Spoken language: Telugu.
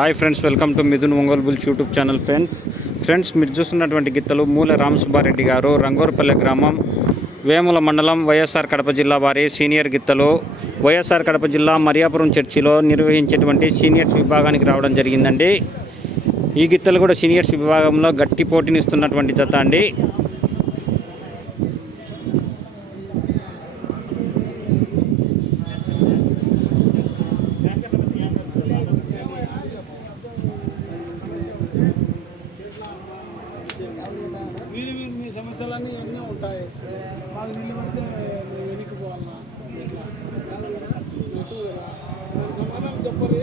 Hi friends welcome to Mithun Ongole bulls YouTube channel friends. Friends మీరు చూస్తున్నటువంటి గిత్తలు మూల రామసుబ్బారెడ్డి గారు రంగూరుపల్లె గ్రామం వేముల మండలం వైఎస్ఆర్ కడప జిల్లా వారి సీనియర్ గిత్తలు. వైఎస్ఆర్ కడప జిల్లా మరియాపురం చర్చిలో నిర్వహించేటువంటి సీనియర్స్ విభాగానికి రావడం జరిగిందండి. ఈ గిత్తలు కూడా సీనియర్స్ విభాగంలో గట్టి పోటీనిస్తున్నటువంటి జత అండి. మీరు మీరు మీ సమస్యలన్నీ ఎన్నో ఉంటాయి. వాళ్ళు నిలబడితే వెనక్కి పోవాలన్నా ఇట్లా సమాధానం చెప్పరు